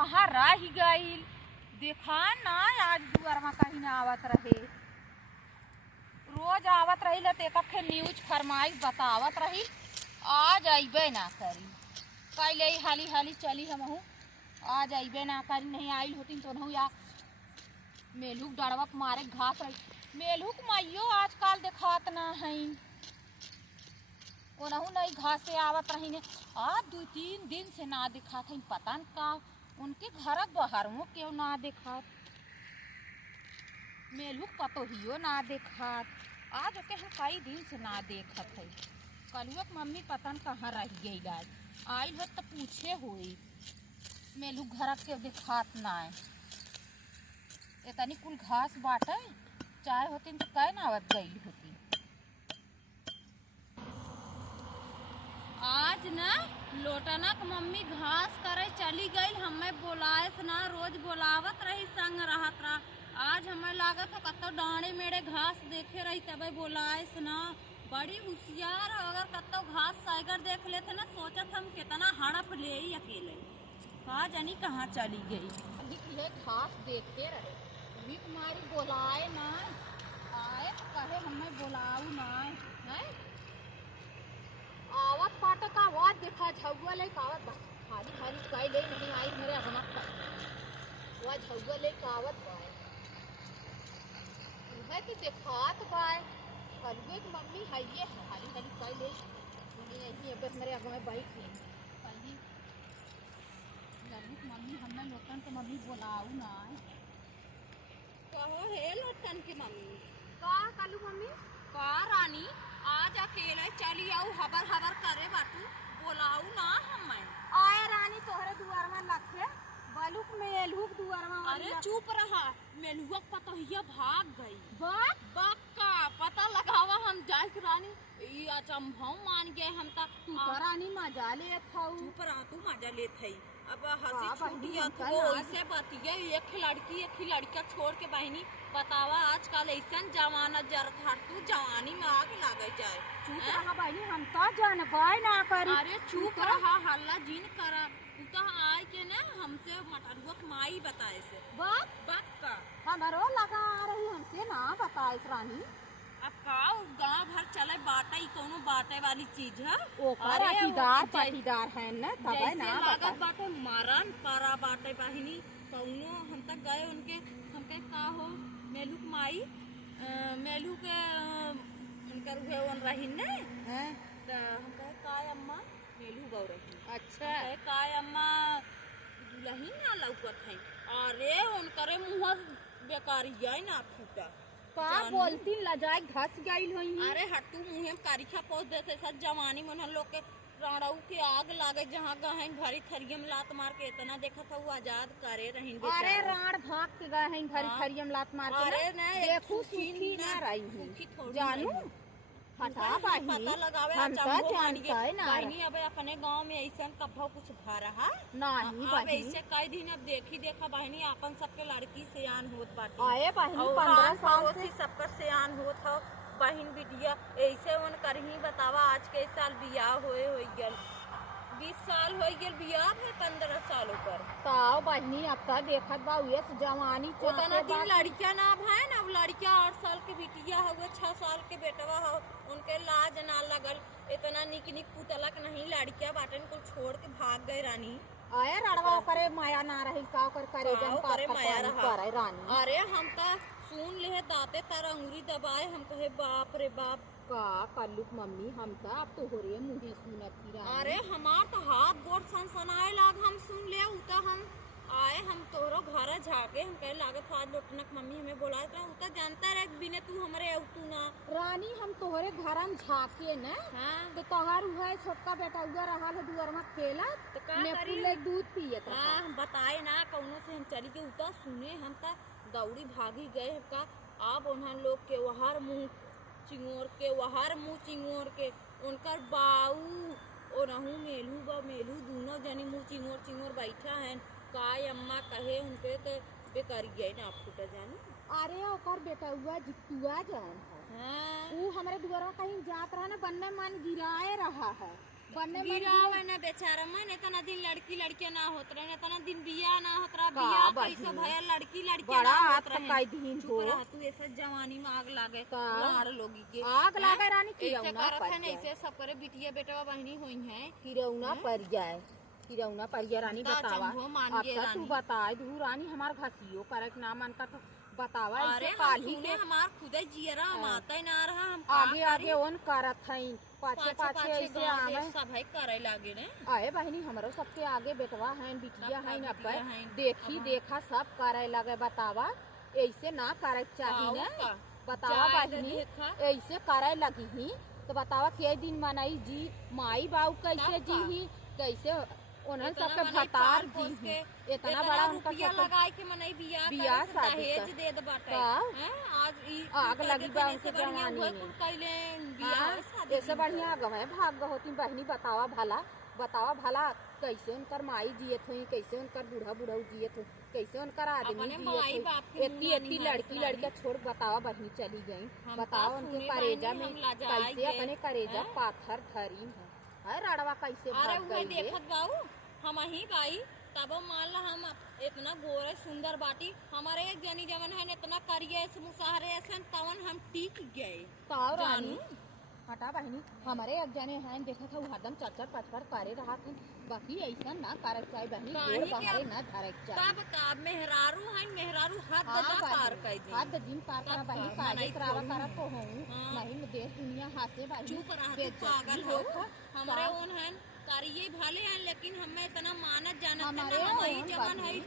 कहाँ रह गई। देखा ना आज दुआरमा कहीं ना आवत रहे। रोज आवत रही ल ते न्यूज फरमाइश बतावत रही। आज अबे ना करी। पहले ही हाली हाली चली हमहू। आज अबे ना करी। नहीं आई होती तो नहीं या मेलुक डड़वा मारे घास रही। मेलुक माइयो आजकल देखात ना है। ओनहू नहीं घास से आवत रही ने। आज 2-3 दिन से ना दिखात है। पता न का उनके घर बाहर में क्यों ना दिखात। मेलुक पतोहियो ना दिखात। आज ओके हम कई दिन से ना देखत है। कलुआ के मम्मी पता न कहाँ रह गई। आज आई हो तो पूछे हुई। मेलुक घर के दिखात ना है। इतनी कुल घास बाटे चाहे होती तो कह ना आवत गई होती। आज ना लोटना के मम्मी घास करे चली गई। हमें बोलाए से ना रोज बोलावत रही संग रहत रहा। आज हमें लागत है कतो डांडे मेरे घास देखे रही तब बोलाए से ना। बड़ी होशियार अगर कतो घास साइगर देख लेते ना सोचत हम कितना हड़प ले अकेले। कहा जानी कहाँ चली गई। ये घास देखते रहे मारी बोलाए ना आए कहे हमें बोलाऊ ना है। आवत पाटे का आवाज देखा झुआ ले आवत बा। खाली खाली कई ले नहीं आई मेरे अगना पर वह झुआ ले आवत बाय है कि देखात बाय। कलुए की मम्मी है ये खाली खाली कई ले नहीं आई अब मेरे अगना में बाइक है। कल मम्मी हमने लोटन के मम्मी बोलाऊ ना कहो हे लोटन की मम्मी का कलू मम्मी का रानी आज अकेले चली आऊ हबर हबर करे बाटू बोलाऊ ना हमें। आए रानी तोहरे दुआर में लखे बालूक मेलहुक दुआर में। अरे चुप रहा मेलहुक पतोहिया भाग गई। बाक का पता लगावा हम जाए रानी ई अचंभव मान गए हम तू रानी मजा लेत हऊ। चुप रहा तू मजा लेत हई। अब हंसी छूटिया तो ऐसे बतिया एक लड़का छोड़ के बहनी बतावा आजकल ऐसा जमाना जरत हर तू जवानी में आग लागे जाए। चुप रहा बहनी हम तो जानबाई ना करी। अरे चुप रहा हल्ला जिन करा तू तो आए के ना हमसे मटरुआ माई बताए से बात का हमारो लगा आ रही हमसे ना बताए रानी। अब का गाँव भर चले बाटे कोनो बाटे वाली चीज है। पाटीदार है ना तब ना लागत बाटे मरन पारा बाटे बहिनी कौनो हम तक गए उनके हमके का हो मेलुक माई मेलू के उनकर हुए वन रही ने त हम कहे काय अम्मा मेलू गौ रही। अच्छा काय अम्मा दुलही ना लौकत है। अरे उनकरे मुँह बेकारी जाए ना फूटा का बोलती लजाए घस गई हुई। अरे हटू मुँह कारिखा पहुँच देते सब जवानी मन लोग के राड़ऊ के आग लागे जहाँ गए भरी थरिया में लात मार के इतना देखा था वो आजाद करे रही। अरे राड़ भाग के गए भरी थरिया में लात मार के। अरे देखू सुखी ना रही जानू हटा पता लगावे हम तो जानते है ना बहनी। अब अपने गांव में ऐसा कभो कुछ भा रहा नहीं अब ऐसे कई दिन अब देखी देखा बहनी अपन सबके लड़की सियान होत बाटे। आए बहनी 15 साल से सबकर सियान होत हो बहन बिटिया ऐसे उन करही बतावा आज के साल बियाह होए हो गल 20 साल हो गल बियाह फिर 15 साल ऊपर ताव बहनी अब तक देखत बा ये जवानी उतना दिन लड़कियां ना भाई ना लड़कियां 8 साल के बिटिया हुए 6 साल के बेटवा हो उनके लाज ना लगल इतना निक निक पुतलक नहीं लड़कियां बाटन को छोड़ के भाग गए रानी। आया रड़वा करे माया ना रही का करे माया रहा रानी। अरे हम तो सुन ले दाते तार अंगुरी दबाए हम कहे बाप रे बाप का कल्लुक मम्मी हम तो अब तो हो रही है मुझे सुनत की। अरे हमार तो हाथ गोड़ सनसनाए लाग हम सुन ले उता हम आए हम तोरो घर झाके हम कहे लागत आज लोटनक मम्मी हमें बोला था उता जानता रहे बिना तू हमरे तू ना रानी हम तोहरे घर में झाके ना तो तोहार हुआ छोटका बेटा उधर रहा है दुआर में खेला तो का दूध पिए हम बताए ना कौनो से हम चली के उता सुने हम ता दौड़ी भागी गए का अब उन्हें लोग के वहार मुँह चिंगोर के उनकर बाऊ और मेलू दोनों जनी मुँह चिंगोर बैठा है। काय अम्मा कहे उनके तो बेकारी गए ना फूटा जानी। अरे ओकर बेटा हुआ जितुआ जान है वो हमारे दुआर में कहीं जात रहा ना बन्ने मन गिराए रहा है बनने गिराव है ना बेचारा मन इतना दिन लड़की लड़के ना होत रहे इतना दिन बिया ना होत रहा बिया कैसे भया लड़की लड़के बड़ा ना आप होत कई दिन चुप रह तू ऐसे जवानी में आग लागे का? लाड़ लोगी के आग लागे रानी ऐसे किरौना करत पर है जाए ऐसे सब करे बिटिया बेटवा बहनी होई है किरौना पर जाए किरौना पर जाए रानी ता बतावा चंभो मान अब गे तक तू रानी बताए दू रानी हमार घसियो करे के ना मन का तो बतावा अरे ऐसे हम काली सुने के हमार खुदे जियरा माता ही ना रहा हम का आगे आगे ओन करत हई पाछे पाछे ऐसे आवे सब है करे लागे रे आए बहनी हमरो सबके आगे बेटवा है बिटिया है सबका अब्बा बिटिया हैं। देखी देखा सब करे लगे बतावा ऐसे ना करे चाहिए आऊ ना का? बतावा जाए दे बहनी देखा। ऐसे करे लगी ही तो बतावा के दिन मनाई जी माई बाऊ कैसे तब जी का? ही कैसे उन्हें इतना सबके मने भतार पाल जी पोस ही के इतना बड़ा उनका रुपया सबका लगाए के मने बियाह बियाह करे से शादी दहेज का। दे दे बाटे का? हैं आज ई आग लगी बा उनके बढ़िया जवानी हुए में। कुल कैले हाँ, बियाह शादी ऐसे बढ़िया गए भाग होती बहनी बतावा भला कैसे उनकर माई जियत हुई कैसे उनकर बूढ़ा बूढ़ा जियत हुई कैसे उनकर आदमी अपने माई जियत बाप हुई के इतनी मुँह इतनी नहीं लड़की हाथ लड़का छोड़ बतावा बहनी चली गई हम बतावा तो उनके सुने करेजा बहनी, में हम लजाए कैसे गए। अपने करेजा हैं? पाथर धरी है रड़वा कैसे अरे भाग उहे गई रे? देखत बाऊ हम ही बाई तब मान ला हम इतना गोरे सुंदर बाटी हमारे एक जनी जवन है इतना करिए मुसहरे ऐसे तवन हम टिक गए ताव रानी जानू? हटा बहनी हमारे एक जने हैं देखा था वो हरदम चर पचर करे रहा थे बाकी ऐसा ना करे चाहे बहनी काहे गोड़ के बहरे अब- ना धरे चाहे तब का मेहरारू है मेहरारू हद हाँ दा पार बहनी, कर दे हद दिन पार करा तब बहनी का, काहे मनाई करावा कोहू। करा तो हूँ हाँ। नहीं देश दुनिया हासे बहनी चुप रहा तू बेइज्जती पागल हो होत है। हमारे सा- ओन है करिए भले हैं लेकिन हमें इतना मानत जानत हमारे ना हमारी ओन जवन है बहनी,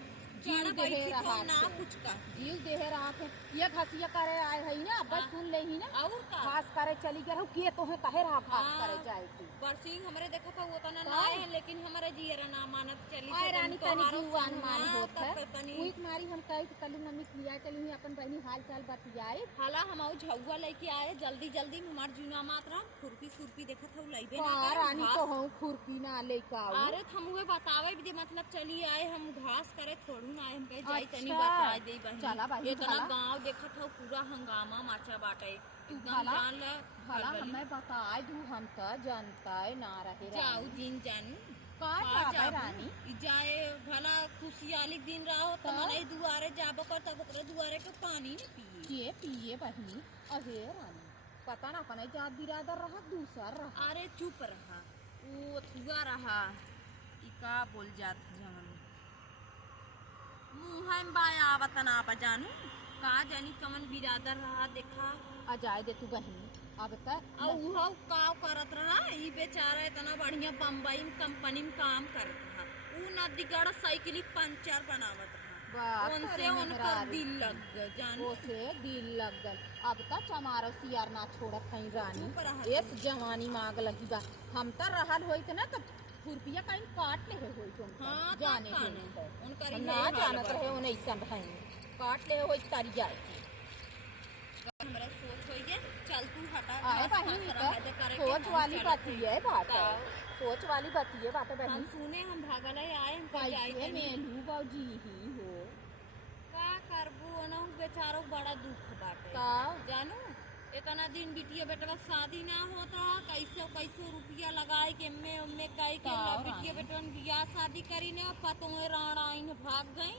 जाना जीव देहे बैठी तो रहा ना थे। कुछ का जीव देहे रहा थे ये घसिया करे आए है ना अब हाँ। सुन ले ही ना और का घास करे चली गए के तो है कहे रहा घास हाँ। करे जाए थी बरसिंग हमारे देखा था वो तना का? ना है लेकिन हमारे जियरा ना मानत चली आए तो रानी तुम तनी तोहारो जीवान सुन, मान हाँ, होत तब है तो तनी उइक मारी हम कहे कि कल मम्मी लिया चली अपन बहनी हाल चाल बतियाए हाला हम आउ झौवा लेके आए जल्दी जल्दी में हमार जूना मात्रा खुरपी खुरपी देखा था लाइबे ना हाँ करे, रानी घास- तो हूँ खुरपी ना लेके आऊ अरे हम हुए बतावे भी दे मतलब चली आए हम घास करे थोड़ू ना आए हम कहे जाई तनी अच्छा। बताए दे बहनी चला बहनी, इतना चला। गांव देखत हो पूरा हंगामा माचा बाटे एकदम भला- जान ले भला खलबली। हमें बताए दू हम तो जानता है ना रहे जाऊ रानी। दिन जानू का हाँ, जाबे जाबू। रानी ई जाए भला खुशियाली दिन रहो तो का? मने दुआरे जाबो कर तब ओकरे दुआरे के पानी नहीं पिए ये पिए बहनी अहे रानी पता ना कने जात बिरादर रहा दूसर रहा अरे चुप रहा वो थुआ रहा ई का बोल जात जवन मुंह में बाया आवत ना जानू का जानी कमन बिरादर रहा देखा आ जाए दे तू बहनी अब तक और उहो काव करत रहा ई बेचारा इतना बढ़िया बम्बई में कंपनी में काम करत रहा ऊ नदीगढ़ साइकिल पंचर बनावत रहा बात उनसे करे उनका मेहरारू। दिल लग गया जानू ओसे दिल लग गल अब तक चमारो सियार ना छोड़त हई रानी चुप रहा एक जवानी मांग लगी बा हम तो रहल होइत ना तो खुरपिया कहीं काट ले होई तुम हाँ जाने तब के काने उनकर ना जानत रहे उन ऐसन भई काट ले होई तरिया हमरा सोच होई गे चल तू हटा आए घास बहनी फूस का रहे दे करे के सोच हम वाली चलत बात हई। है बात है ताऊ। सोच वाली बात है बात है हम बहनी सुने हम भागल है आए हम कल जाई कैसे तनी मेलू बाबूजी ही हो का करबू ओनहु बेचारो बड़ा दुख बाटे का जानू इतना दिन बिटिया बेटवा शादी ना होत रहा कैसे कैसे रुपया लगाए के एम्मे उम्मे कई के ताऊ बिटिया रानी। बेटवन बियाह शादी करी ने पतोए राणाइन भाग गई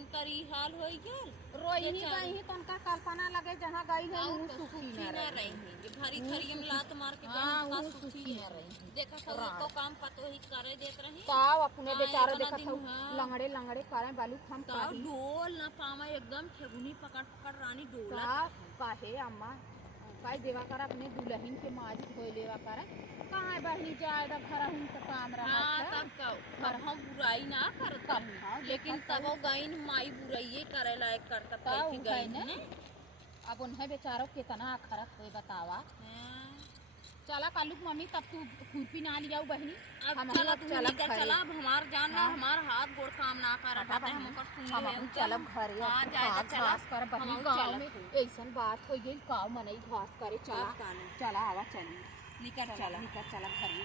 उनकर ई हाल होई गेल रोई ही बेचारी। गई ही तो उनका कल्पना लगे जहाँ गई है आऊ वो तो सुखी सुखी न न रही रही ये भरी वो थरियम लात मार के हाँ, बहन का वो सुखी सुखी न है रही। देखा सब रात। तो काम पतो ही करे देत रही ताव अपने हाँ, बेचारे इतना देखत दिन, हूँ हाँ। लंगड़े लंगड़े करे बालू हम ताऊ काहे डोल ना पामा एकदम ठेगुनी पकड़ पकड़ रानी डोला काहे अम्मा काहे देवा कर अपने दुल्हन के माज धोई लेवा कर कहाँ बहनी जाए दा घर हूँ तो काम रहा हाँ है तब का तब हम बुराई ना करत तब हूँ हाँ, लेकिन देखा तब वो गईन माई बुराई करे लायक करता ताऊ पैकी गईन गईन। ने अब उन्हें बेचारों कितना अखरत है बतावा हाँ। चला कालू मम्मी तब तू खुरपी ना लियाऊ बहनी अब हम चला तू चलब निकल घरे। चला अब हमार जान ला हाँ। हमार हाथ गोड़ काम ना कर हटा रहा है हम बहनी, ओकर सुन हम ले अभी चलब घरे हाँ, अब जाए घास तो चला। घास कर बहनी हम गाँव चलब। में ऐसन बात हो गई गाँव मनई घास करे चला काने चला आवा चली निकल चला निकल चला घरे